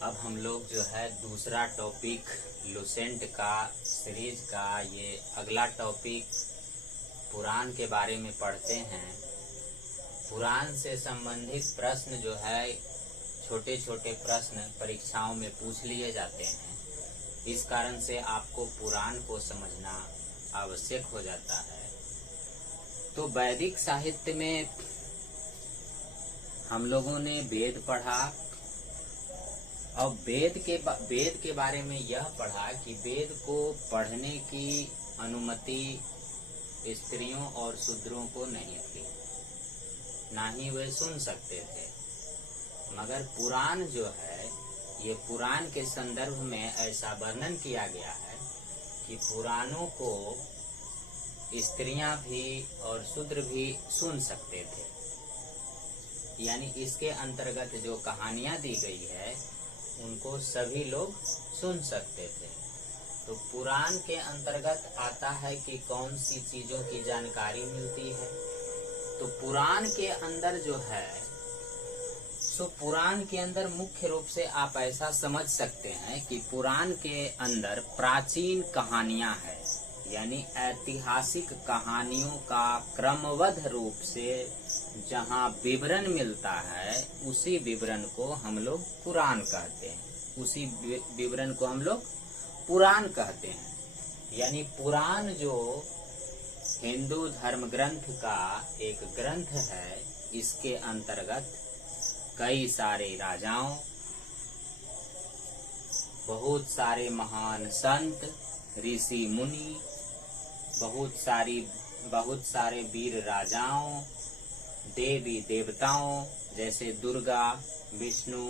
अब हम लोग जो है दूसरा टॉपिक लुसेंट का सीरीज का ये अगला टॉपिक पुराण के बारे में पढ़ते हैं। पुराण से संबंधित प्रश्न जो है छोटे छोटे प्रश्न परीक्षाओं में पूछ लिए जाते हैं। इस कारण से आपको पुराण को समझना आवश्यक हो जाता है। तो वैदिक साहित्य में हम लोगों ने वेद पढ़ा और वेद के बारे में यह पढ़ा कि वेद को पढ़ने की अनुमति स्त्रियों और शूद्रों को नहीं थी, ना ही वे सुन सकते थे। मगर पुराण जो है ये पुराण के संदर्भ में ऐसा वर्णन किया गया है कि पुराणों को स्त्रियां भी और शूद्र भी सुन सकते थे। यानी इसके अंतर्गत जो कहानियां दी गई है उनको सभी लोग सुन सकते थे। तो पुराण के अंतर्गत आता है कि कौन सी चीजों की जानकारी मिलती है। तो पुराण के अंदर जो है पुराण के अंदर मुख्य रूप से आप ऐसा समझ सकते हैं कि पुराण के अंदर प्राचीन कहानियां हैं, यानी ऐतिहासिक कहानियों का क्रमबद्ध रूप से जहां विवरण मिलता है उसी विवरण को हम लोग पुराण कहते हैं। उसी विवरण को हम लोग पुराण कहते हैं। यानी पुराण जो हिंदू धर्म ग्रंथ का एक ग्रंथ है, इसके अंतर्गत कई सारे राजाओं, बहुत सारे महान संत, ऋषि मुनि, बहुत सारे वीर राजाओं, देवी देवताओं जैसे दुर्गा, विष्णु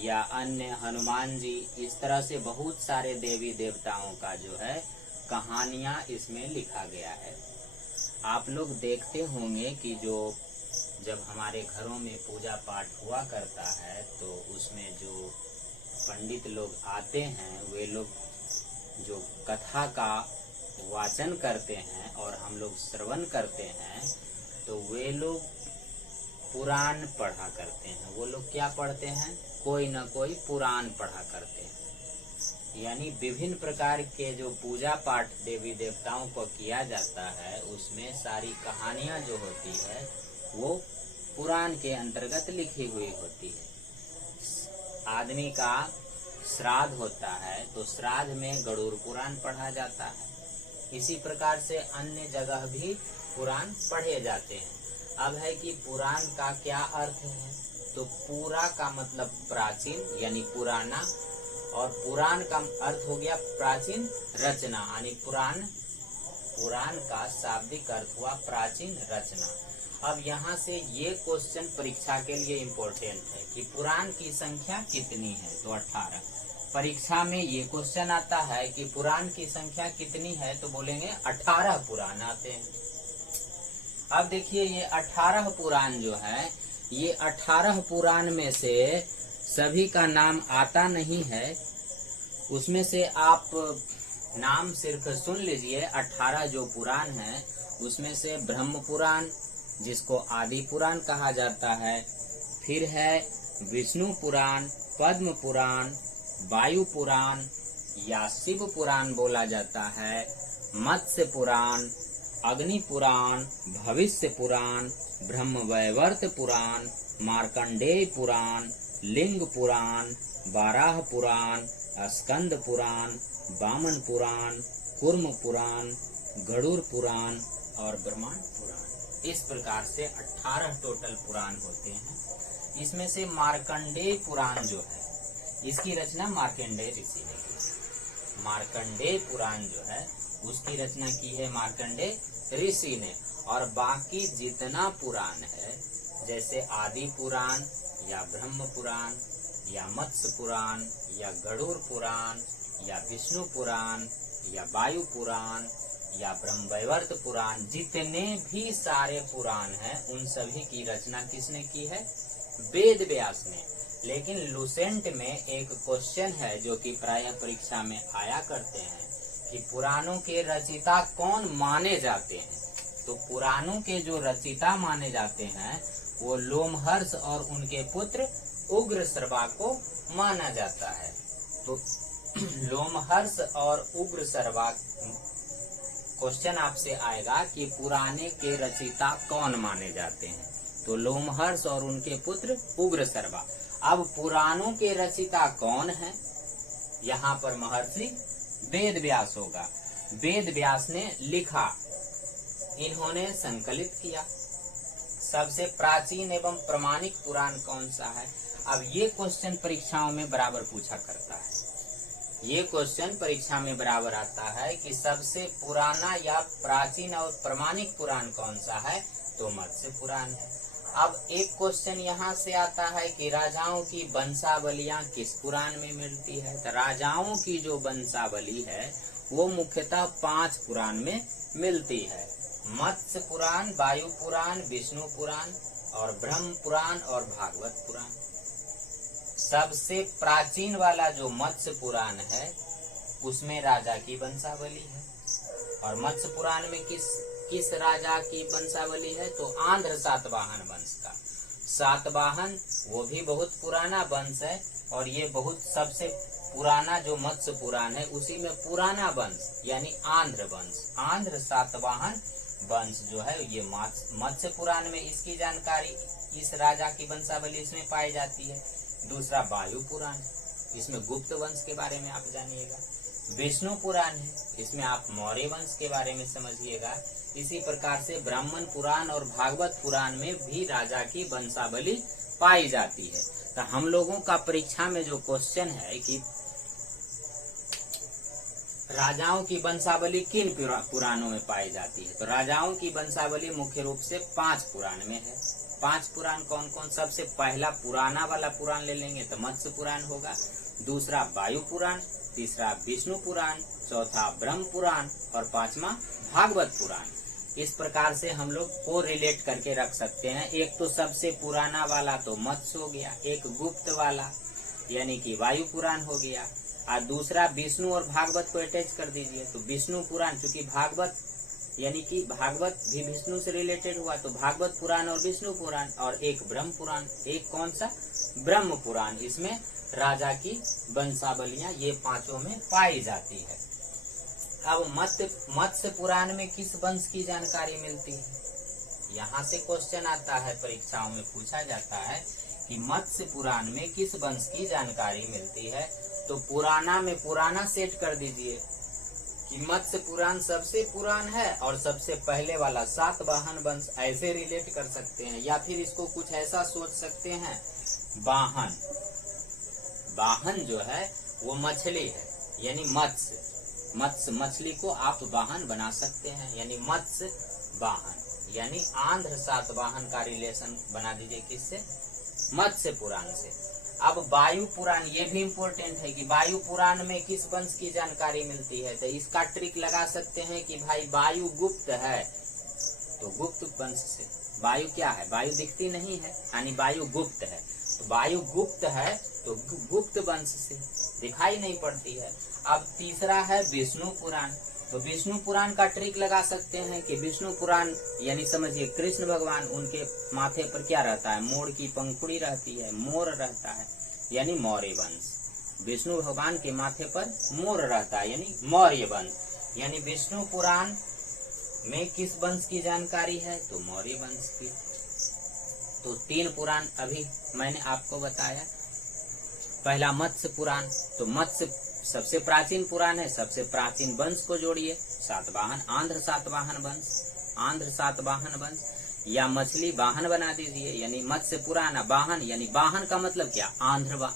या अन्य हनुमान जी, इस तरह से बहुत सारे देवी देवताओं का जो है कहानियां इसमें लिखा गया है। आप लोग देखते होंगे कि जब हमारे घरों में पूजा पाठ हुआ करता है तो उसमें जो पंडित लोग आते हैं वे लोग जो कथा का वाचन करते हैं और हम लोग श्रवण करते हैं तो वे लोग पुराण पढ़ा करते हैं। वो लोग क्या पढ़ते हैं? कोई न कोई पुराण पढ़ा करते हैं। यानी विभिन्न प्रकार के जो पूजा पाठ देवी देवताओं को किया जाता है उसमें सारी कहानियां जो होती है वो पुराण के अंतर्गत लिखी हुई होती है। आदमी का श्राद्ध होता है तो श्राद्ध में गरुड़ पुराण पढ़ा जाता है। इसी प्रकार से अन्य जगह भी पुराण पढ़े जाते हैं। अब है कि पुराण का क्या अर्थ है? तो पूरा का मतलब प्राचीन यानी पुराना, और पुराण का अर्थ हो गया प्राचीन रचना, यानी पुराण का शाब्दिक अर्थ हुआ प्राचीन रचना। अब यहाँ से ये क्वेश्चन परीक्षा के लिए इम्पोर्टेंट है कि पुराण की संख्या कितनी है? तो 18। परीक्षा में ये क्वेश्चन आता है कि पुराण की संख्या कितनी है, तो बोलेंगे 18 पुराण आते हैं। अब देखिए ये 18 पुराण जो है, ये 18 पुराण में से सभी का नाम आता नहीं है। उसमें से आप नाम सिर्फ सुन लीजिए। 18 जो पुराण है उसमें से ब्रह्म पुराण, जिसको आदि पुराण कहा जाता है, फिर है विष्णु पुराण, पद्म पुराण, वायु पुराण या शिव पुराण बोला जाता है, मत्स्य पुराण, अग्नि पुराण, भविष्य पुराण, ब्रह्मवैवर्त पुराण, मार्कंडेय पुराण, लिंग पुराण, बाराह पुराण, स्कंद पुराण, वामन पुराण, कूर्म पुराण, गरुड़ पुराण और ब्रह्मांड पुराण। इस प्रकार से 18 टोटल पुराण होते हैं। इसमें से मार्कंडेय पुराण जो है इसकी रचना मार्कंडेय ऋषि ने की। मार्कंडेय पुराण जो है उसकी रचना की है मार्कंडेय ऋषि ने। और बाकी जितना पुराण है जैसे आदि पुराण या ब्रह्म पुराण या मत्स्य पुराण या गरुड़ पुराण या विष्णु पुराण या वायु पुराण या ब्रह्मवैवर्त पुराण, जितने भी सारे पुराण हैं उन सभी की रचना किसने की है? वेद व्यास ने। लेकिन लुसेंट में एक क्वेश्चन है जो कि प्रायः परीक्षा में आया करते हैं कि पुराणों के रचिता कौन माने जाते हैं। तो पुराणों के जो रचिता माने जाते हैं वो लोमहर्ष और उनके पुत्र उग्रश्रवा को माना जाता है। तो लोमहर्ष और उग्रश्रवा क्वेश्चन आपसे आएगा कि पुराने के रचयिता कौन माने जाते हैं। तो लोमहर्ष और उनके पुत्र उग्रश्रवा। अब पुराणों के रचयिता कौन है? यहाँ पर महर्षि वेद व्यास होगा। वेद व्यास ने लिखा, इन्होंने संकलित किया। सबसे प्राचीन एवं प्रमाणिक पुराण कौन सा है? अब ये क्वेश्चन परीक्षाओं में बराबर पूछा करता है। ये क्वेश्चन परीक्षा में बराबर आता है कि सबसे पुराना या प्राचीन और प्रमाणिक पुराण कौन सा है? तो मत्स्य पुराण है। अब एक क्वेश्चन यहाँ से आता है कि राजाओं की वंशावलियां किस पुराण में मिलती है? तो राजाओं की जो वंशावली है वो मुख्यतः 5 पुराण में मिलती है। मत्स्य पुराण, वायु पुराण, विष्णु पुराण और ब्रह्म पुराण और भागवत पुराण। सबसे प्राचीन वाला जो मत्स्य पुराण है उसमें राजा की वंशावली है। और मत्स्य पुराण में किस राजा की वंशावली है? तो आंध्र सातवाहन वंश का। सातवाहन वो भी बहुत पुराना वंश है और ये बहुत सबसे पुराना जो मत्स्य पुराण है उसी में पुराना वंश यानी आंध्र वंश, आंध्र सातवाहन वंश जो है ये मत्स्य पुराण में इसकी जानकारी, इस राजा की वंशावली इसमें पाई जाती है। दूसरा वायु पुराण, इसमें गुप्त वंश के बारे में आप जानिएगा। विष्णु पुराण है, इसमें आप मौर्य वंश के बारे में समझिएगा। इसी प्रकार से ब्राह्मण पुराण और भागवत पुराण में भी राजा की वंशावली पाई जाती है। तो हम लोगों का परीक्षा में जो क्वेश्चन है कि राजाओं की वंशावली किन पुराणों में पाई जाती है, तो राजाओं की वंशावली मुख्य रूप से 5 पुराण में है। 5 पुराण कौन कौन? सबसे पहला पुराना वाला पुराण ले लेंगे तो मत्स्य पुराण होगा। दूसरा वायु पुराण, तीसरा विष्णु पुराण, चौथा ब्रह्म पुराण और 5वां भागवत पुराण। इस प्रकार से हम लोग को रिलेट करके रख सकते हैं। एक तो सबसे पुराना वाला तो मत्स्य हो गया, एक गुप्त वाला यानी कि वायु पुराण हो गया, और दूसरा विष्णु और भागवत को अटैच कर दीजिए तो विष्णु पुराण, चूंकि भागवत यानी कि भागवत भी विष्णु से रिलेटेड हुआ तो भागवत पुराण और विष्णु पुराण, और एक ब्रह्म पुराण, एक कौन सा? ब्रह्म पुराण। इसमें राजा की वंशावलियां ये 5 में पाई जाती है। अब मत्स्य पुराण में किस वंश की जानकारी मिलती है? यहाँ से क्वेश्चन आता है, परीक्षाओं में पूछा जाता है कि मत्स्य पुराण में किस वंश की जानकारी मिलती है। तो पुराना में पुराना सेट कर दीजिए कि मत्स्य पुराण सबसे पुरान है और सबसे पहले वाला सातवाहन वंश, ऐसे रिलेट कर सकते हैं। या फिर इसको कुछ ऐसा सोच सकते हैं, वाहन, वाहन जो है वो मछली है यानी मत्स्य, मछली को आप वाहन बना सकते हैं यानी मत्स्य वाहन, यानी आंध्र सातवाहन का रिलेशन बना दीजिए किससे? मत्स्य पुराण से। अब वायु पुराण, ये भी इम्पोर्टेंट है कि वायु पुराण में किस वंश की जानकारी मिलती है। तो इसका ट्रिक लगा सकते हैं कि भाई वायु गुप्त है तो गुप्त वंश से। वायु क्या है? वायु दिखती नहीं है यानी वायु गुप्त है, तो वायु गुप्त है तो गुप्त वंश से, दिखाई नहीं पड़ती है। अब तीसरा है विष्णु पुराण, तो विष्णु पुराण का ट्रिक लगा सकते हैं कि विष्णु पुराण यानी समझिए कृष्ण भगवान, उनके माथे पर क्या रहता है? मोर की पंखुड़ी रहती है, मोर रहता है यानी मौर्य वंश। विष्णु भगवान के माथे पर मोर रहता है यानी मौर्य वंश। यानी विष्णु पुराण में किस वंश की जानकारी है? तो मौर्य वंश की। तो 3 पुराण अभी मैंने आपको बताया। पहला मत्स्य पुराण, तो मत्स्य सबसे प्राचीन पुराण है, सबसे प्राचीन वंश को जोड़िए, सातवाहन, आंध्र सातवाहन वंश, आंध्र सातवाहन वंश, या मछली वाहन बना दीजिए यानी मत्स्य पुराण। वाहन यानी वाहन का मतलब क्या? आंध्र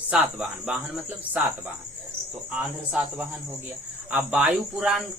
सातवाहन, वाहन मतलब सातवाहन, तो आंध्र सातवाहन हो गया। अब वायु पुराण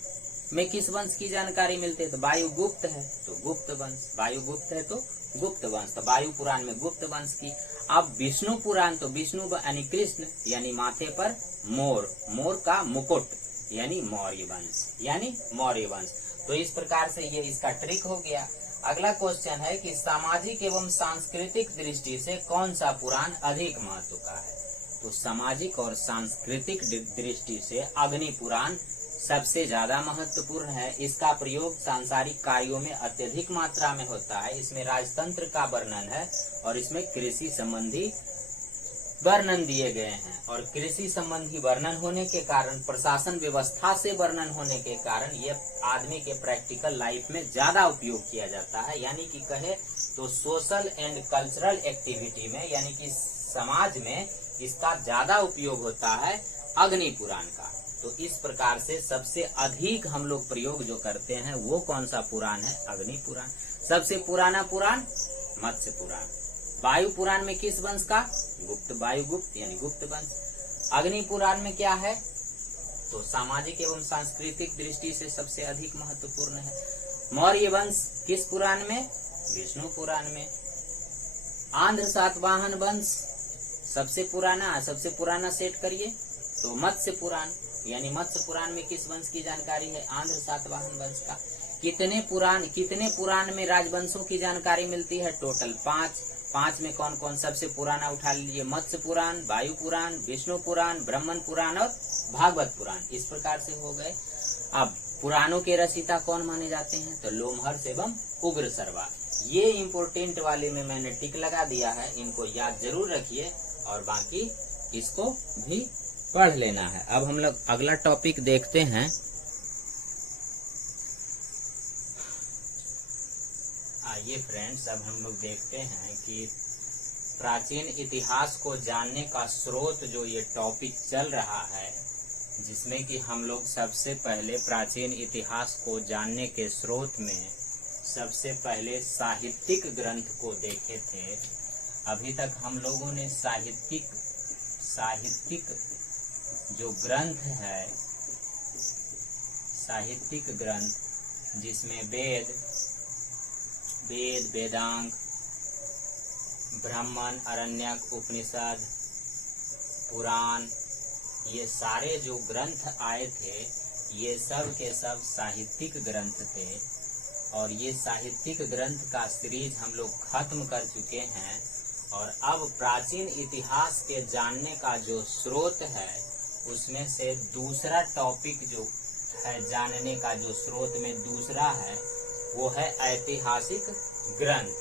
में किस वंश की जानकारी मिलती है? तो वायु गुप्त है तो गुप्त वंश, वायु गुप्त है तो गुप्त वंश, तो वायु पुराण में गुप्त वंश की। अब विष्णु पुराण, तो विष्णु यानी कृष्ण यानी माथे पर मोर, मोर का मुकुट यानी मौर्य वंश, यानी मौर्य वंश। तो इस प्रकार से ये इसका ट्रिक हो गया। अगला क्वेश्चन है कि सामाजिक एवं सांस्कृतिक दृष्टि से कौन सा पुराण अधिक महत्व का है? तो सामाजिक और सांस्कृतिक दृष्टि से अग्नि पुराण सबसे ज्यादा महत्वपूर्ण है। इसका प्रयोग सांसारिक कार्यों में अत्यधिक मात्रा में होता है। इसमें राजतंत्र का वर्णन है और इसमें कृषि संबंधी वर्णन दिए गए हैं। और कृषि संबंधी वर्णन होने के कारण, प्रशासन व्यवस्था से वर्णन होने के कारण ये आदमी के प्रैक्टिकल लाइफ में ज्यादा उपयोग किया जाता है। यानी कि कहे तो सोशल एंड कल्चरल एक्टिविटी में, यानी कि समाज में इसका ज्यादा उपयोग होता है अग्नि पुराण का। तो इस प्रकार से सबसे अधिक हम लोग प्रयोग जो करते हैं वो कौन सा पुराण है? अग्नि पुराण। सबसे पुराना पुराण मत्स्य पुराण। वायु पुराण में किस वंश का? गुप्त, वायुगुप्त यानी गुप्त वंश। अग्नि पुराण में क्या है? तो सामाजिक एवं सांस्कृतिक दृष्टि से सबसे अधिक महत्वपूर्ण है। मौर्य वंश किस पुराण में? विष्णु पुराण में। आंध्र सातवाहन वंश सबसे पुराना सेट करिए तो मत्स्य पुराण, यानी मत्स्य पुराण में किस वंश की जानकारी है? आंध्र सातवाहन वंश का। कितने पुराण में राजवंशों की जानकारी मिलती है? टोटल 5 में कौन कौन? सबसे पुराना उठा लीजिए, मत्स्य पुराण, वायु पुराण, विष्णु पुराण, ब्रह्मण पुराण और भागवत पुराण। इस प्रकार से हो गए। अब पुराणों के रचयिता कौन माने जाते हैं? तो लोमहर्ष एवं उग्रसर्वा। ये इम्पोर्टेंट वाले में मैंने टिक लगा दिया है, इनको याद जरूर रखिए और बाकी इसको भी पढ़ लेना है। अब हम लोग अगला टॉपिक देखते हैं। आइए फ्रेंड्स, अब हम लोग देखते हैं कि प्राचीन इतिहास को जानने का स्रोत जो ये टॉपिक चल रहा है, जिसमें कि हम लोग सबसे पहले प्राचीन इतिहास को जानने के स्रोत में सबसे पहले साहित्यिक ग्रंथ को देखे थे। अभी तक हम लोगों ने साहित्यिक जो ग्रंथ है, साहित्यिक ग्रंथ जिसमें वेद, वेदांग, ब्राह्मण, आरण्यक, उपनिषद, पुराण, ये सारे जो ग्रंथ आए थे ये सब के सब साहित्यिक ग्रंथ थे। और ये साहित्यिक ग्रंथ का सीरीज हम लोग खत्म कर चुके हैं। और अब प्राचीन इतिहास के जानने का जो स्रोत है उसमें से दूसरा टॉपिक जो है जानने का, जो स्रोत में दूसरा है वो है ऐतिहासिक ग्रंथ।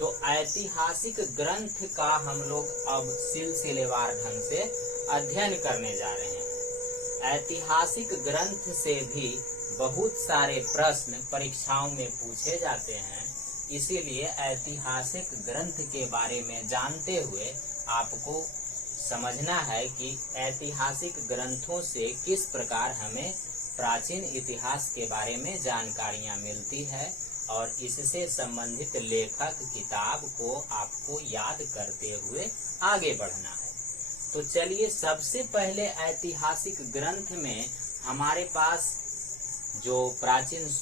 तो ऐतिहासिक ग्रंथ का हम लोग अब सिलसिलेवार ढंग से अध्ययन करने जा रहे हैं। ऐतिहासिक ग्रंथ से भी बहुत सारे प्रश्न परीक्षाओं में पूछे जाते हैं, इसीलिए ऐतिहासिक ग्रंथ के बारे में जानते हुए आपको समझना है कि ऐतिहासिक ग्रंथों से किस प्रकार हमें प्राचीन इतिहास के बारे में जानकारियां मिलती है और इससे संबंधित लेखक किताब को आपको याद करते हुए आगे बढ़ना है। तो चलिए, सबसे पहले ऐतिहासिक ग्रंथ में हमारे पास जो प्राचीन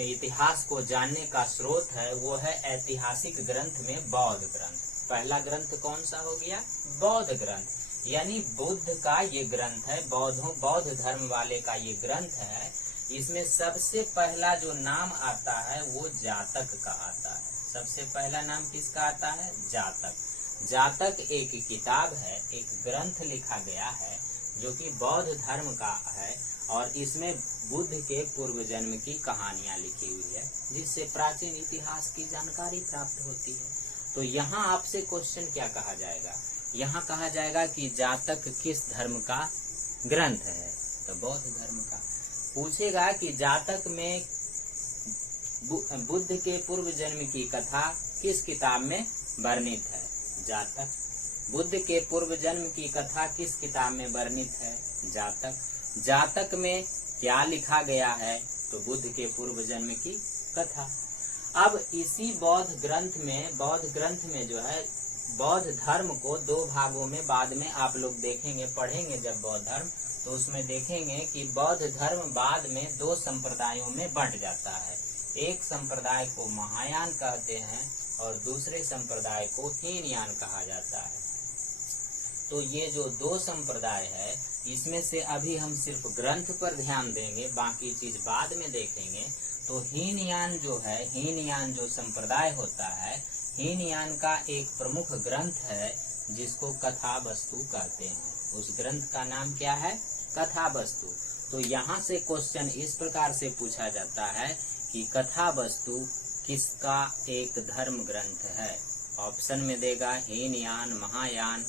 इतिहास को जानने का स्रोत है वो है ऐतिहासिक ग्रंथ में बौद्ध ग्रंथ। पहला ग्रंथ कौन सा हो गया? बौद्ध ग्रंथ, यानी बुद्ध का ये ग्रंथ है, बौद्ध धर्म वाले का ये ग्रंथ है। इसमें सबसे पहला जो नाम आता है वो जातक का आता है। सबसे पहला नाम किसका आता है? जातक। जातक एक किताब है, एक ग्रंथ लिखा गया है जो कि बौद्ध धर्म का है और इसमें बुद्ध के पूर्व जन्म की कहानियां लिखी हुई है, जिससे प्राचीन इतिहास की जानकारी प्राप्त होती है। तो यहाँ आपसे क्वेश्चन क्या कहा जाएगा? यहाँ कहा जाएगा कि जातक किस धर्म का ग्रंथ है? तो बौद्ध धर्म का। पूछेगा कि जातक में बुद्ध के पूर्व जन्म की कथा किस किताब में वर्णित है? जातक। बुद्ध के पूर्व जन्म की कथा किस किताब में वर्णित है? जातक। जातक में क्या लिखा गया है? तो बुद्ध के पूर्व जन्म की कथा। अब इसी बौद्ध ग्रंथ में जो है बौद्ध धर्म को दो भागों में बाद में आप लोग देखेंगे, पढ़ेंगे जब बौद्ध धर्म, तो उसमें देखेंगे कि बौद्ध धर्म बाद में दो संप्रदायों में बंट जाता है। एक संप्रदाय को महायान कहते हैं और दूसरे संप्रदाय को हीनयान कहा जाता है। तो ये जो दो संप्रदाय है इसमें से अभी हम सिर्फ ग्रंथ पर ध्यान देंगे, बाकी चीज बाद में देखेंगे। तो हीनयान जो संप्रदाय होता है, हीनयान का एक प्रमुख ग्रंथ है जिसको कथा वस्तु कहते हैं। उस ग्रंथ का नाम क्या है? कथा वस्तु। तो यहाँ से क्वेश्चन इस प्रकार से पूछा जाता है कि कथा वस्तु किसका एक धर्म ग्रंथ है। ऑप्शन में देगा हीनयान, महायान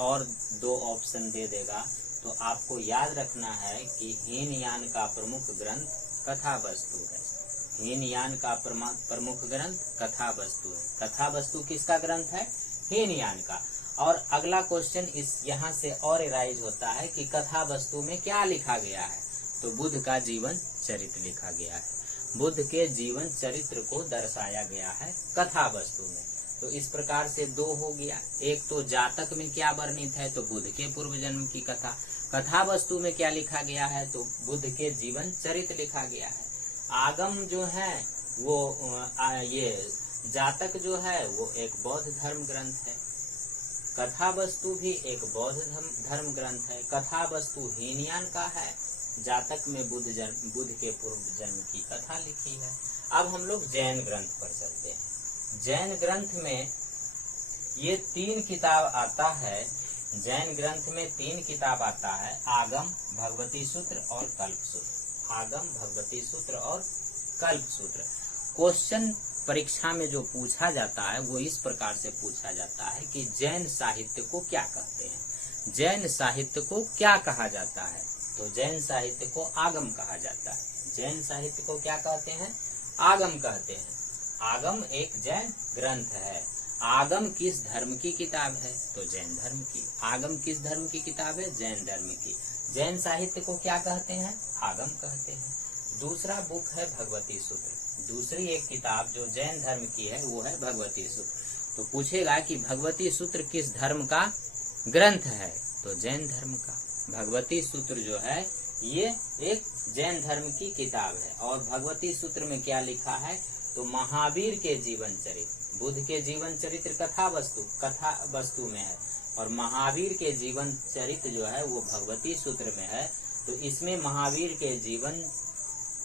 और 2 ऑप्शन दे देगा। तो आपको याद रखना है कि हीनयान का प्रमुख ग्रंथ कथा वस्तु है। हीनयान का प्रमुख ग्रंथ कथा वस्तु है। कथा वस्तु किसका ग्रंथ है? हीनयान का। और अगला क्वेश्चन इस यहाँ से और राइज होता है कि कथा वस्तु में क्या लिखा गया है। तो बुद्ध का जीवन चरित्र लिखा गया है। बुद्ध के जीवन चरित्र को दर्शाया गया है कथा वस्तु में। तो इस प्रकार से 2 हो गया। एक तो जातक में क्या वर्णित है, तो बुद्ध के पूर्व जन्म की कथा। कथा वस्तु में क्या लिखा गया है, तो बुद्ध के जीवन चरित्र लिखा गया है। आगम जो है वो ये जातक जो है वो एक बौद्ध धर्म ग्रंथ है। कथा वस्तु भी एक बौद्ध धर्म ग्रंथ है। कथा वस्तु हीनयान का है। जातक में बुद्ध के पूर्व जन्म की कथा लिखी है। अब हम लोग जैन ग्रंथ पर चलते हैं। जैन ग्रंथ में ये 3 किताब आता है। जैन ग्रंथ में 3 किताब आता है, आगम, भगवती सूत्र और कल्प सूत्र। आगम, भगवती सूत्र और कल्प सूत्र। क्वेश्चन परीक्षा में जो पूछा जाता है वो इस प्रकार से पूछा जाता है कि जैन साहित्य को क्या कहते हैं। जैन साहित्य को क्या कहा जाता है, तो जैन साहित्य को आगम कहा जाता है। जैन साहित्य को क्या कहते हैं? आगम कहते हैं। आगम एक जैन ग्रंथ है। आगम किस धर्म की किताब है, तो जैन धर्म की। आगम किस धर्म की किताब है? जैन धर्म की। जैन साहित्य को क्या कहते हैं? आगम कहते हैं। दूसरा बुक है भगवती सूत्र। दूसरी एक किताब जो जैन धर्म की है वो है भगवती सूत्र। तो पूछेगा कि भगवती सूत्र किस धर्म का ग्रंथ है, तो जैन धर्म का। भगवती सूत्र जो है ये एक जैन धर्म की किताब है। और भगवती सूत्र में क्या लिखा है, तो महावीर के जीवन चरित्र। बुद्ध के जीवन चरित्र कथा वस्तु में है और महावीर के जीवन चरित्र जो है वो भगवती सूत्र में है। तो इसमें महावीर के जीवन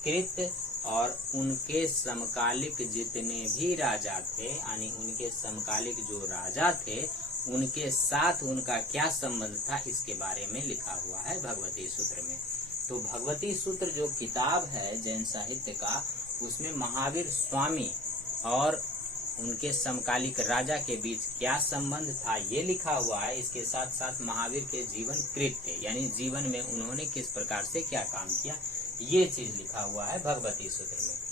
कृत और उनके समकालिक जितने भी राजा थे, यानी उनके समकालिक जो राजा थे उनके साथ उनका क्या संबंध था, इसके बारे में लिखा हुआ है भगवती सूत्र में। तो भगवती सूत्र जो किताब है जैन साहित्य का, उसमें महावीर स्वामी और उनके समकालिक राजा के बीच क्या संबंध था ये लिखा हुआ है। इसके साथ साथ महावीर के जीवन कृत्य, यानी जीवन में उन्होंने किस प्रकार से क्या काम किया, ये चीज लिखा हुआ है भगवती सूत्र में।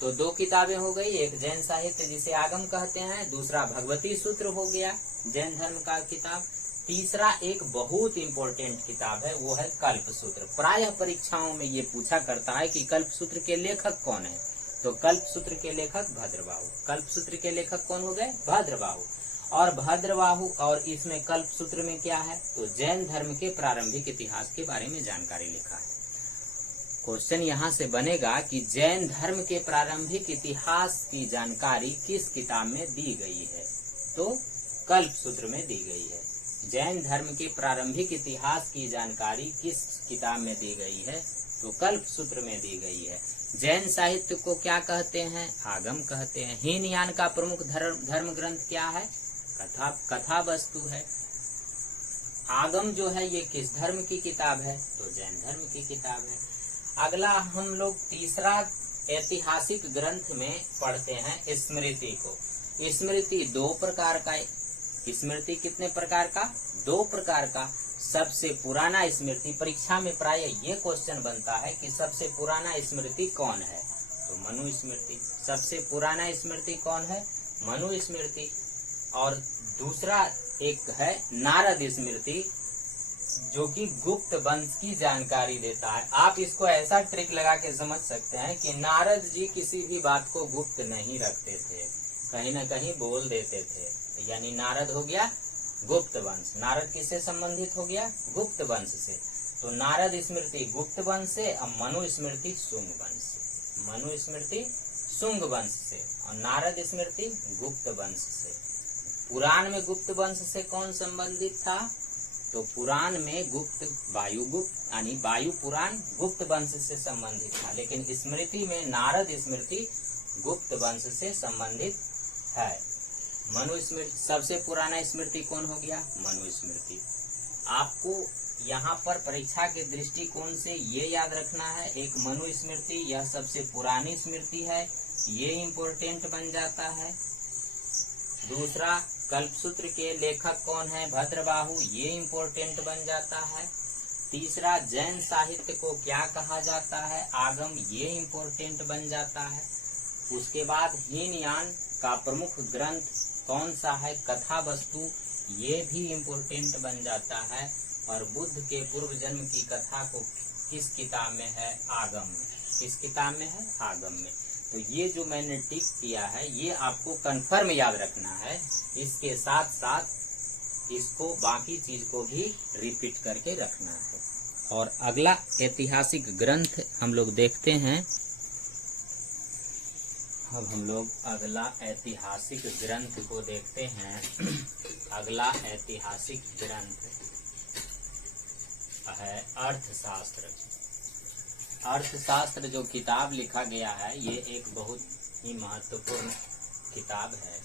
तो 2 किताबें हो गई, एक जैन साहित्य जिसे आगम कहते हैं, दूसरा भगवती सूत्र हो गया जैन धर्म का किताब। तीसरा एक बहुत इंपॉर्टेंट किताब है, वो है कल्प सूत्र। प्रायः परीक्षाओं में ये पूछा करता है कि कल्प सूत्र के लेखक कौन है, तो कल्प सूत्र के लेखक भद्रबाहु। कल्प सूत्र के लेखक कौन हो गए? भद्रबाहु। और भद्रबाहु और इसमें कल्प सूत्र में क्या है, तो जैन धर्म के प्रारंभिक इतिहास के बारे में जानकारी लिखा है। क्वेश्चन यहाँ से बनेगा कि जैन धर्म के प्रारंभिक इतिहास की जानकारी किस किताब में दी गई है, तो कल्प सूत्र में दी गई है। जैन धर्म के प्रारंभिक इतिहास की जानकारी किस किताब में दी गई है, तो कल्प सूत्र में दी गई है। जैन साहित्य को क्या कहते हैं? आगम कहते हैं। हीनयान का प्रमुख धर्म ग्रंथ क्या है? कथा वस्तु है। आगम जो है ये किस धर्म की किताब है, तो जैन धर्म की किताब है। अगला हम लोग तीसरा ऐतिहासिक ग्रंथ में पढ़ते हैं स्मृति को। स्मृति 2 प्रकार का। स्मृति कितने प्रकार का? 2 प्रकार का। सबसे पुराना स्मृति, परीक्षा में प्राय ये क्वेश्चन बनता है कि सबसे पुराना स्मृति कौन है, तो मनु स्मृति। सबसे पुराना स्मृति कौन है? मनु स्मृति। और दूसरा एक है नारद स्मृति, जो कि गुप्त वंश की जानकारी देता है। आप इसको ऐसा ट्रिक लगा के समझ सकते हैं कि नारद जी किसी भी बात को गुप्त नहीं रखते थे, कहीं ना कहीं बोल देते थे। यानी नारद हो गया गुप्त वंश। नारद किससे संबंधित हो गया? गुप्त वंश से। तो नारद स्मृति गुप्त वंश से और मनु स्मृति शुंग वंश से। मनु स्मृति शुंग वंश से और नारद स्मृति गुप्त वंश से। पुराण में गुप्त वंश से कौन संबंधित था, तो पुराण में वायुगुप्त यानी वायु पुराण गुप्त वंश से संबंधित था, लेकिन स्मृति में नारद स्मृति गुप्त वंश से संबंधित है। मनु स्मृति सबसे पुराना स्मृति कौन हो गया? मनु स्मृति। आपको यहाँ पर परीक्षा के दृष्टिकोण से ये याद रखना है, एक मनुस्मृति, यह सबसे पुरानी स्मृति है, ये इम्पोर्टेंट बन जाता है। दूसरा, कल्पसूत्र के लेखक कौन है, भद्रबाहु, ये इम्पोर्टेंट बन जाता है। तीसरा, जैन साहित्य को क्या कहा जाता है, आगम, ये इम्पोर्टेंट बन जाता है। उसके बाद हीनयान का प्रमुख ग्रंथ कौन सा है, कथा वस्तु, ये भी इम्पोर्टेंट बन जाता है। और बुद्ध के पूर्व जन्म की कथा को किस किताब में है, आगम में। किस किताब में है, आगम में। तो ये जो मैंने टिक किया है ये आपको कंफर्म याद रखना है, इसके साथ साथ इसको बाकी चीज को भी रिपीट करके रखना है। और अगला ऐतिहासिक ग्रंथ हम लोग देखते हैं। अब हम लोग अगला ऐतिहासिक ग्रंथ को देखते हैं। अगला ऐतिहासिक ग्रंथ है अर्थशास्त्र। अर्थशास्त्र जो किताब लिखा गया है ये एक बहुत ही महत्वपूर्ण किताब है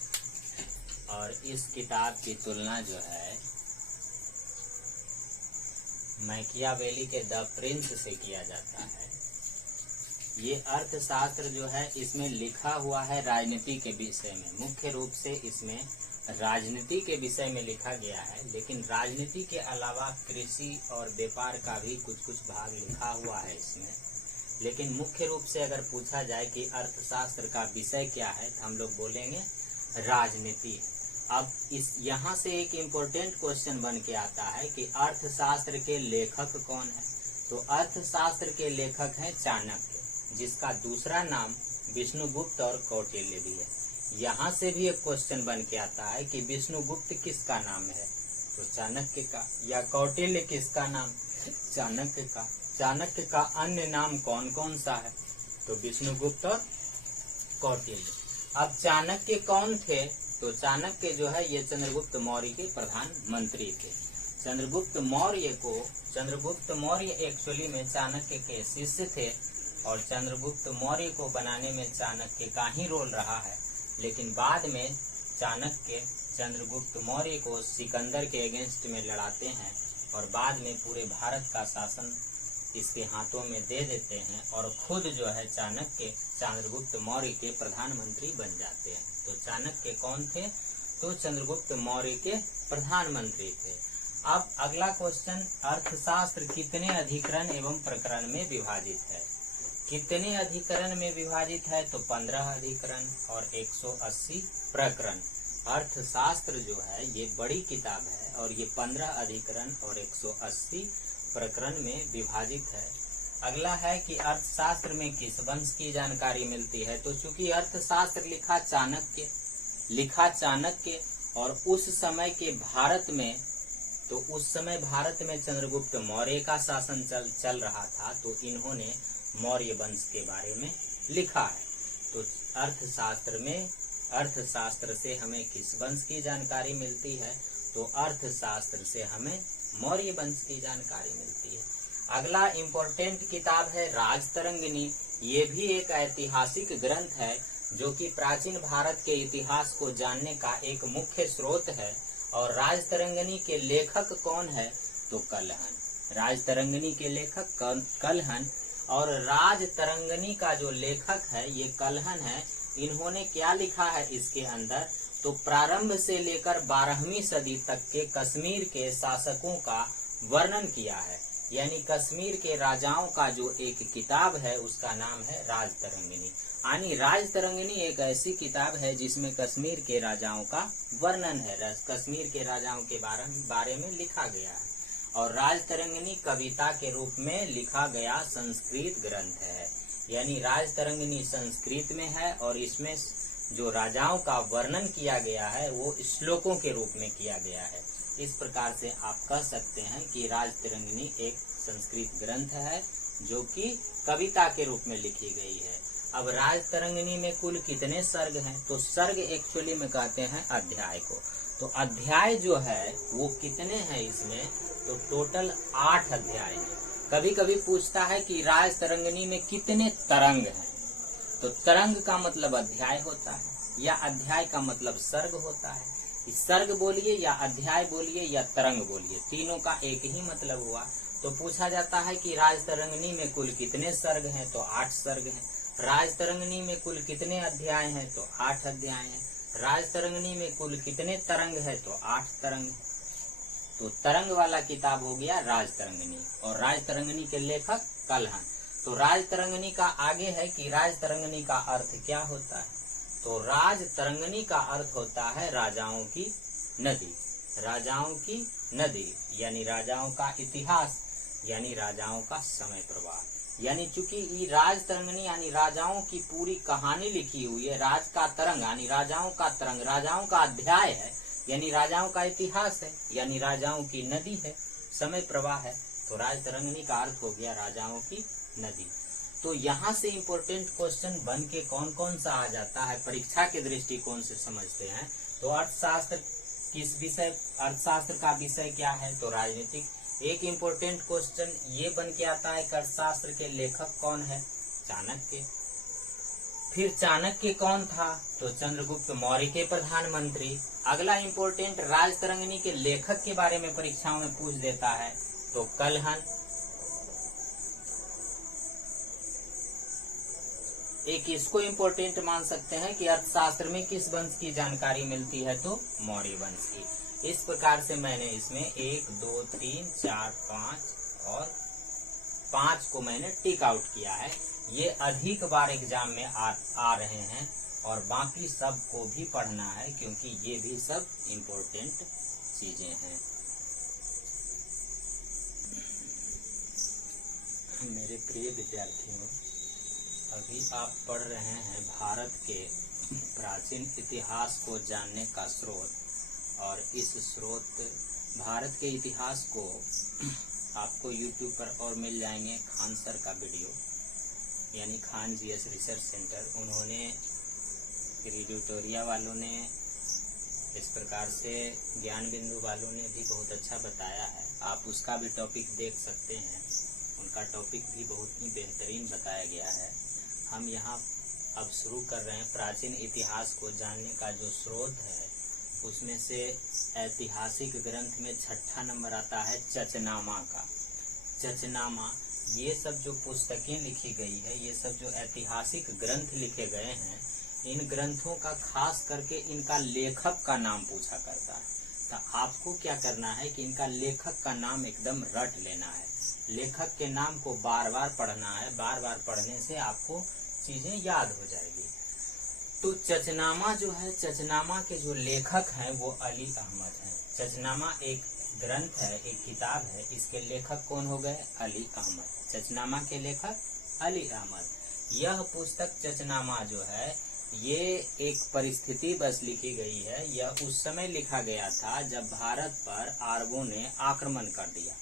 और इस किताब की तुलना जो है मैकियावेली के द प्रिंस से किया जाता है। ये अर्थशास्त्र जो है इसमें लिखा हुआ है राजनीति के विषय में, मुख्य रूप से इसमें राजनीति के विषय में लिखा गया है, लेकिन राजनीति के अलावा कृषि और व्यापार का भी कुछ कुछ भाग लिखा हुआ है इसमें। लेकिन मुख्य रूप से अगर पूछा जाए कि अर्थशास्त्र का विषय क्या है तो हम लोग बोलेंगे राजनीति है। अब इस यहाँ से एक इम्पोर्टेंट क्वेश्चन बन के आता है कि अर्थशास्त्र के लेखक कौन है। तो अर्थशास्त्र के लेखक हैं चाणक्य, जिसका दूसरा नाम विष्णुगुप्त और कौटिल्य भी है। यहाँ से भी एक क्वेश्चन बन के आता है कि विष्णुगुप्त किसका नाम है, तो चाणक्य का, या कौटिल्य किसका नाम, चाणक्य का। चाणक्य का अन्य नाम कौन कौन सा है, तो विष्णुगुप्त और कौटिल्य। अब चाणक्य कौन थे, तो चाणक्य जो है ये चंद्रगुप्त मौर्य के प्रधानमंत्री थे। चंद्रगुप्त मौर्य एक्चुअली में चाणक्य के शिष्य थे और चंद्रगुप्त मौर्य को बनाने में चाणक्य का ही रोल रहा है। लेकिन बाद में चाणक्य चंद्रगुप्त मौर्य को सिकंदर के अगेंस्ट में लड़ाते हैं और बाद में पूरे भारत का शासन इसके हाथों में दे देते हैं और खुद जो है चाणक्य चंद्रगुप्त मौर्य के प्रधानमंत्री बन जाते हैं। तो चाणक्य कौन थे, तो चंद्रगुप्त मौर्य के प्रधानमंत्री थे। अब अगला क्वेश्चन, अर्थशास्त्र कितने अधिकरण एवं प्रकरण में विभाजित है। कितने अधिकरण में विभाजित है, तो 15 अधिकरण और 180 प्रकरण। अर्थशास्त्र जो है ये बड़ी किताब है और ये 15 अधिकरण और 180 प्रकरण में विभाजित है। अगला है कि अर्थशास्त्र में किस वंश की जानकारी मिलती है। तो चूंकि अर्थशास्त्र लिखा चाणक्य और उस समय के भारत में, तो उस समय भारत में चंद्रगुप्त मौर्य का शासन चल रहा था, तो इन्होंने मौर्य वंश के बारे में लिखा है। तो अर्थशास्त्र से हमें किस वंश की जानकारी मिलती है, तो अर्थशास्त्र से हमें मौर्य वंश की जानकारी मिलती है। अगला इम्पोर्टेंट किताब है राजतरंगिणी। ये भी एक ऐतिहासिक ग्रंथ है जो कि प्राचीन भारत के इतिहास को जानने का एक मुख्य स्रोत है। और राजतरंगिणी के लेखक कौन है, तो कलहन। राजतरंगिणी के लेखक कलहन और राजतरंगिणी का जो लेखक है ये कलहन है। इन्होंने क्या लिखा है इसके अंदर, तो प्रारंभ से लेकर 12वीं सदी तक के कश्मीर के शासकों का वर्णन किया है। यानी कश्मीर के राजाओं का जो एक किताब है उसका नाम है राजतरंगिणी। यानी राजतरंगिणी एक ऐसी किताब है जिसमें कश्मीर के राजाओं का वर्णन है, कश्मीर के राजाओं के बारे में लिखा गया है। और राजतरंगिणी कविता के रूप में लिखा गया संस्कृत ग्रंथ है। यानी राजतरंगिणी संस्कृत में है और इसमें जो राजाओं का वर्णन किया गया है वो श्लोकों के रूप में किया गया है। इस प्रकार से आप कह सकते हैं कि राजतरंगिणी एक संस्कृत ग्रंथ है जो कि कविता के रूप में लिखी गई है। अब राजतरंगिणी में कुल कितने सर्ग हैं, तो सर्ग एक्चुअली में कहते हैं अध्याय को। तो अध्याय जो है वो कितने हैं इसमें, तो टोटल 8 अध्याय हैं। कभी कभी पूछता है कि राजतरंगिणी में कितने तरंग हैं, तो तरंग का मतलब अध्याय होता है या अध्याय का मतलब सर्ग होता है। सर्ग बोलिए या अध्याय बोलिए या तरंग बोलिए, तीनों का एक ही मतलब हुआ। तो पूछा जाता है कि राजतरंगिणी में कुल कितने सर्ग हैं, तो 8 सर्ग हैं। राजतरंगिणी में कुल कितने अध्याय हैं, तो 8 अध्याय हैं। राजतरंगिणी में कुल कितने तरंग है, तो 8 तरंग। तो तरंग वाला किताब हो गया राजतरंगिणी, और राजतरंगिणी के लेखक कलहन। तो राजतरंगिणी का आगे है कि राजतरंगिणी का अर्थ क्या होता है, तो राजतरंगिणी का अर्थ होता है राजाओं की नदी। राजाओं की नदी यानी राजाओं का इतिहास, यानी राजाओं का समय प्रवाह। यानी चूंकि राजतरंगिणी यानी राजाओं की पूरी कहानी लिखी हुई है, राज का तरंग यानी राजाओं का तरंग, राजाओं का अध्याय है यानी राजाओं का इतिहास है, यानी राजाओं की नदी है, समय प्रवाह है। तो राजतरंगिणी का अर्थ हो गया राजाओं की नदी। तो यहाँ से इम्पोर्टेंट क्वेश्चन बन के कौन कौन सा आ जाता है, परीक्षा के दृष्टिकोण से समझते हैं। तो अर्थशास्त्र किस विषय, अर्थशास्त्र का विषय क्या है, तो राजनीतिक। एक इम्पोर्टेंट क्वेश्चन ये बन के आता है कि अर्थशास्त्र के लेखक कौन है, चाणक्य। फिर चाणक्य कौन था, तो चंद्रगुप्त मौर्य के प्रधानमंत्री। अगला इम्पोर्टेंट राजतरंगिणी के लेखक के बारे में परीक्षाओं में पूछ देता है, तो कलहन। एक इसको इम्पोर्टेंट मान सकते हैं कि अर्थशास्त्र में किस वंश की जानकारी मिलती है, तो मौर्य वंश की। इस प्रकार से मैंने इसमें 1 2 3 4 5 और 5 को मैंने टिक आउट किया है। ये अधिक बार एग्जाम में आ रहे हैं, और बाकी सब को भी पढ़ना है क्योंकि ये भी सब इम्पोर्टेंट चीजें हैं। मेरे प्रिय विद्यार्थियों, अभी आप पढ़ रहे हैं भारत के प्राचीन इतिहास को जानने का स्रोत, और इस स्रोत भारत के इतिहास को आपको YouTube पर और मिल जाएंगे। खान सर का वीडियो यानी खान जीएस रिसर्च सेंटर, उन्होंने फिर एडिटोरिया वालों ने, इस प्रकार से ज्ञान बिंदु वालों ने भी बहुत अच्छा बताया है। आप उसका भी टॉपिक देख सकते हैं, उनका टॉपिक भी बहुत ही बेहतरीन बताया गया है। हम यहाँ अब शुरू कर रहे हैं प्राचीन इतिहास को जानने का जो स्रोत है, उसमें से ऐतिहासिक ग्रंथ में 6ठा नंबर आता है चचनामा का। चचनामा, ये सब जो पुस्तकें लिखी गई है, ये सब जो ऐतिहासिक ग्रंथ लिखे गए हैं, इन ग्रंथों का खास करके इनका लेखक का नाम पूछा करता है। तो आपको क्या करना है कि इनका लेखक का नाम एकदम रट लेना है। लेखक के नाम को बार बार पढ़ना है, बार बार पढ़ने से आपको चीजें याद हो जाएगी। तो चचनामा जो है, चचनामा के जो लेखक हैं वो अली अहमद हैं। चचनामा एक ग्रंथ है, एक किताब है, इसके लेखक कौन हो गए, अली अहमद। चचनामा के लेखक अली अहमद। यह पुस्तक चचनामा जो है, ये एक परिस्थिति बस लिखी गई है। यह उस समय लिखा गया था जब भारत पर अरबों ने आक्रमण कर दिया।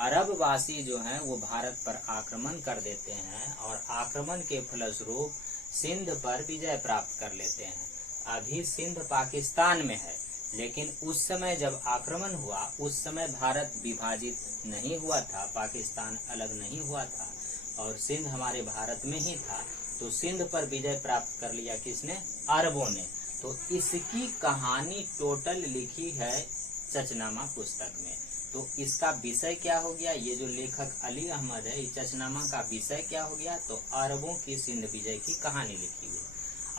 अरबवासी जो हैं वो भारत पर आक्रमण कर देते हैं, और आक्रमण के फलस्वरूप सिंध पर विजय प्राप्त कर लेते हैं। अभी सिंध पाकिस्तान में है, लेकिन उस समय जब आक्रमण हुआ, उस समय भारत विभाजित नहीं हुआ था, पाकिस्तान अलग नहीं हुआ था, और सिंध हमारे भारत में ही था। तो सिंध पर विजय प्राप्त कर लिया किसने, अरबों ने। तो इसकी कहानी टोटल लिखी है चचनामा पुस्तक में। तो इसका विषय क्या हो गया, ये जो लेखक अली अहमद है, इस चचनामा का विषय क्या हो गया, तो अरबों की सिंध विजय की कहानी लिखी हुई।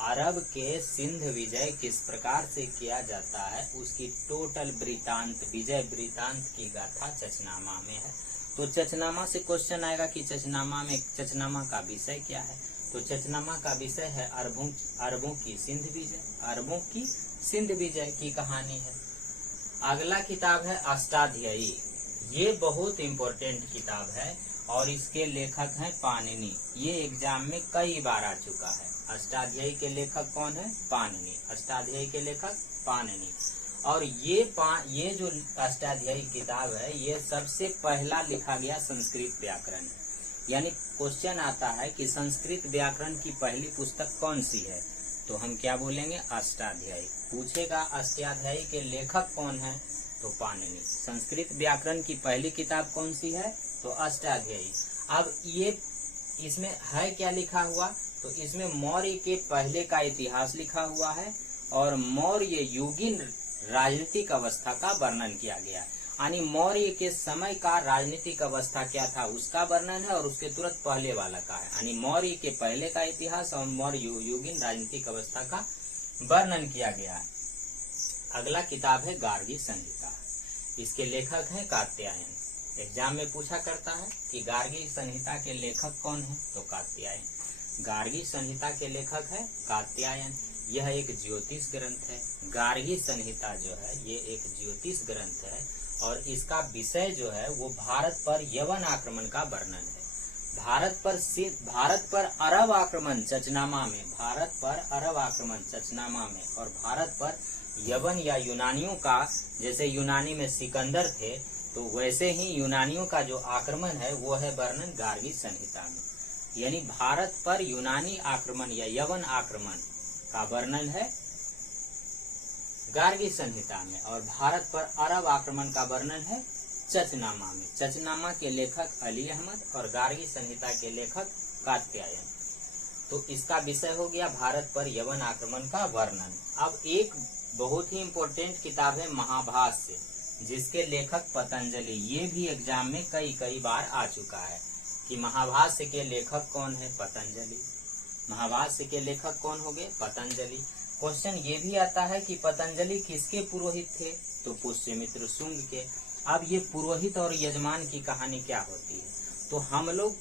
अरब के सिंध विजय किस प्रकार से किया जाता है, उसकी टोटल वृतांत, विजय वृतांत की गाथा चचनामा में है। तो चचनामा से क्वेश्चन आएगा कि चचनामा में, चचनामा का विषय क्या है, तो चचनामा का विषय है अरबों की सिंध विजय, अरबों की सिंध विजय की कहानी है। अगला किताब है अष्टाध्यायी। ये बहुत इम्पोर्टेंट किताब है, और इसके लेखक हैं पाणिनि। ये एग्जाम में कई बार आ चुका है। अष्टाध्यायी के लेखक कौन है, पाणिनि। अष्टाध्यायी के लेखक पाणिनि। और ये जो अष्टाध्यायी किताब है, ये सबसे पहला लिखा गया संस्कृत व्याकरण है। यानी क्वेश्चन आता है कि संस्कृत व्याकरण की पहली पुस्तक कौन सी है, तो हम क्या बोलेंगे, अष्टाध्यायी। पूछेगा अष्टाध्यायी के लेखक कौन है, तो पाणिनि। संस्कृत व्याकरण की पहली किताब कौन सी है, तो अष्टाध्यायी। अब ये इसमें है क्या लिखा हुआ, तो इसमें मौर्य के पहले का इतिहास लिखा हुआ है, और मौर्य युगीन राजनीतिक अवस्था का वर्णन किया गया। यानी मौर्य के समय का राजनीतिक अवस्था क्या था उसका वर्णन है, और उसके तुरंत पहले वाला का है। यानी मौर्य के पहले का इतिहास और मौर्य युगीन राजनीतिक अवस्था का वर्णन किया गया है। अगला किताब है गार्गी संहिता। इसके लेखक हैं कात्यायन। एग्जाम में पूछा करता है कि गार्गी संहिता के लेखक कौन है, तो कात्यायन। गार्गी संहिता के लेखक है कात्यायन। यह एक ज्योतिष ग्रंथ है। गार्गी संहिता जो है ये एक ज्योतिष ग्रंथ है, और इसका विषय जो है वो भारत पर यवन आक्रमण का वर्णन है। भारत पर अरब आक्रमण चचनामा में, भारत पर अरब आक्रमण चचनामा में, और भारत पर यवन या यूनानियों का, जैसे यूनानी में सिकंदर थे तो वैसे ही यूनानियों का जो आक्रमण है वो है वर्णन गार्गी संहिता में। यानी भारत पर यूनानी आक्रमण या यवन आक्रमण का वर्णन है गार्गी संहिता में, और भारत पर अरब आक्रमण का वर्णन है चचनामा में। चचनामा के लेखक अली अहमद और गार्गी संहिता के लेखक कात्यायन। तो इसका विषय हो गया भारत पर यवन आक्रमण का वर्णन। अब एक बहुत ही इम्पोर्टेंट किताब है महाभाष्य, जिसके लेखक पतंजलि। ये भी एग्जाम में कई बार आ चुका है कि महाभाष्य के लेखक कौन है, पतंजलि। महाभाष्य के लेखक कौन हो गए, पतंजलि। क्वेश्चन ये भी आता है कि पतंजलि किसके पुरोहित थे, तो पुष्यमित्र शुंग के। अब ये पुरोहित और यजमान की कहानी क्या होती है, तो हम लोग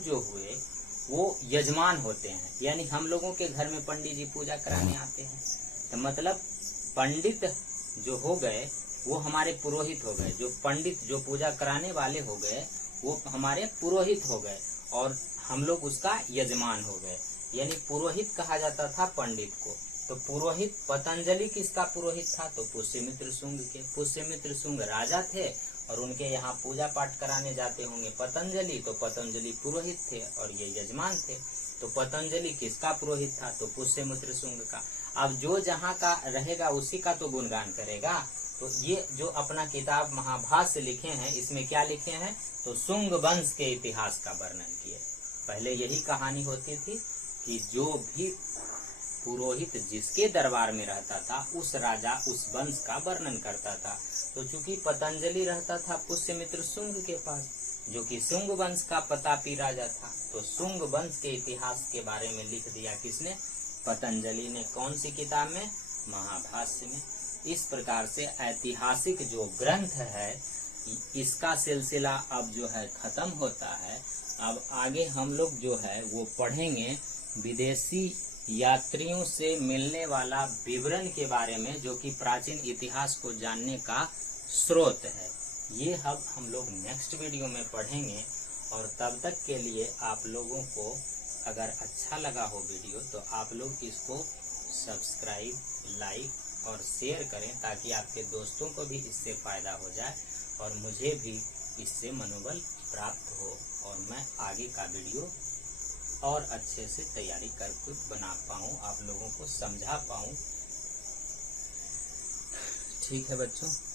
जो हुए वो यजमान होते हैं। यानी हम लोगों के घर में पंडित जी पूजा कराने आते हैं, तो मतलब पंडित जो हो गए वो हमारे पुरोहित हो गए। जो पंडित जो पूजा कराने वाले हो गए वो हमारे पुरोहित हो गए, और हम लोग उसका यजमान हो गए। यानी पुरोहित कहा जाता था पंडित को। तो पुरोहित पतंजलि किसका पुरोहित था, तो पुष्यमित्र शुंग के। पुष्यमित्र शुंग राजा थे और उनके यहाँ पूजा पाठ कराने जाते होंगे पतंजलि, तो पतंजलि पुरोहित थे और ये यजमान थे। तो पतंजलि किसका पुरोहित था, तो पुष्यमित्र शुंग का। अब जो जहाँ का रहेगा उसी का तो गुणगान करेगा। तो ये जो अपना किताब महाभाष्य लिखे हैं, इसमें क्या लिखे हैं, तो शुंग वंश के इतिहास का वर्णन किए। पहले यही कहानी होती थी कि जो भी पुरोहित जिसके दरबार में रहता था उस राजा उस वंश का वर्णन करता था। तो चूंकि पतंजलि रहता था पुष्यमित्र शुंग के पास, जो कि शुंग वंश का प्रतापी राजा था, तो शुंग वंश के इतिहास के बारे में लिख दिया किसने, पतंजलि ने। कौन सी किताब में, महाभाष्य में। इस प्रकार से ऐतिहासिक जो ग्रंथ है इसका सिलसिला अब जो है खत्म होता है। अब आगे हम लोग जो है वो पढ़ेंगे विदेशी यात्रियों से मिलने वाला विवरण के बारे में, जो कि प्राचीन इतिहास को जानने का स्रोत है। ये अब हम लोग नेक्स्ट वीडियो में पढ़ेंगे। और तब तक के लिए आप लोगों को अगर अच्छा लगा हो वीडियो तो आप लोग इसको सब्सक्राइब, लाइक और शेयर करें, ताकि आपके दोस्तों को भी इससे फायदा हो जाए और मुझे भी इससे मनोबल प्राप्त हो और मैं आगे का वीडियो और अच्छे से तैयारी कर बना पाऊँ, आप लोगों को समझा पाऊँ। ठीक है बच्चों।